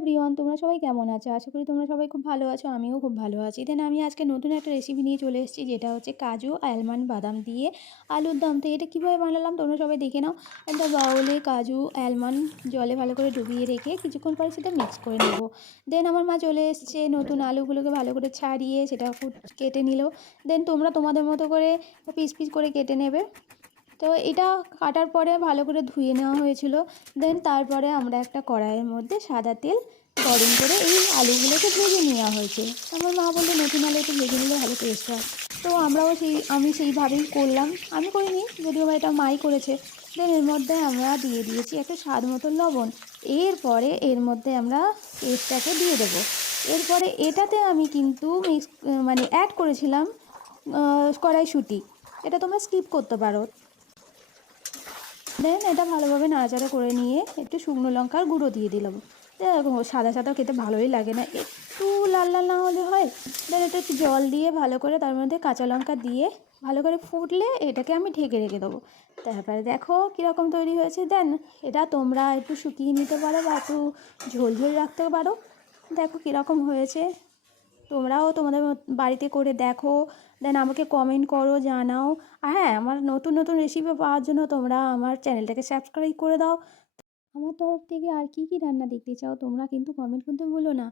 Everyone তোমরা সবাই কেমন আছো? আশা করি তোমরা সবাই খুব ভালো আছো, আমিও খুব ভালো আছি। দেন আমি আজকে নতুন একটা রেসিপি নিয়ে চলে এসেছি, যেটা হচ্ছে কাজু অ্যালমন্ড বাদাম দিয়ে আলুর দম। তো এটা কীভাবে বানালাম তোমরা সবাই দেখে নাও। একটা বাউলে কাজু আলমন্ড জলে ভালো করে ডুবিয়ে রেখে কিছুক্ষণ পরে সেটা মিক্স করে নেব। দেন আমার মা চলে এসছে নতুন আলুগুলোকে ভালো করে ছাড়িয়ে সেটা কেটে নিল। দেন তোমরা তোমাদের মতো করে পিস পিস করে কেটে নেবে। তো এটা কাটার পরে ভালো করে ধুয়ে নেওয়া হয়েছিল। দেন তারপরে আমরা একটা কড়াইয়ের মধ্যে সাদা তেল গরম করে এই আলুগুলোকে ভেজে নেওয়া হয়েছে। আমার মা বলল, নতুন আলু একটু ভেজে নিলে ভালো টেস্ট হয়। তো আমরাও সেই, আমি সেইভাবেই করলাম। আমি করিনি, যদিও বা এটা মাই করেছে। দেন এর মধ্যে আমরা দিয়ে দিয়েছি একটা স্বাদ মতো লবণ। এরপরে এর মধ্যে আমরা পেস্টটাকে দিয়ে দেবো। এরপরে এটাতে আমি কিন্তু মিক্স মানে অ্যাড করেছিলাম কড়াইশুঁটি। এটা তোমরা স্কিপ করতে পারো। দেন এটা ভালোভাবে নাড়াচাড়া করে নিয়ে একটু শুকনো লঙ্কার গুঁড়ো দিয়ে দিলাম। সাদা সাদা খেতে ভালোই লাগে না। একটু লাল লাল না হলে হয়। দেন এটা একটু জল দিয়ে ভালো করে তার মধ্যে কাঁচা লঙ্কা দিয়ে ভালো করে ফুটলে এটাকে আমি ঢেকে রেখে দেবো। তারপরে দেখো কীরকম তৈরি হয়েছে। দেন এটা তোমরা একটু শুকিয়ে নিতে পারো বা একটু ঝোল ঝোল রাখতে পারো। দেখো কীরকম হয়েছে। তোমরাও তোমাদের বাড়িতে করে দেখো দেন আমাকে কমেন্ট করো, জানাও। আর হ্যাঁ আমার নতুন নতুন রেসিপি পাওয়ার জন্য তোমরা আমার চ্যানেলটাকে সাবস্ক্রাইব করে দাও। আমার তরফ থেকে আর কী কী রান্না দেখতে চাও তোমরা কিন্তু কমেন্ট করতে ভুলো না।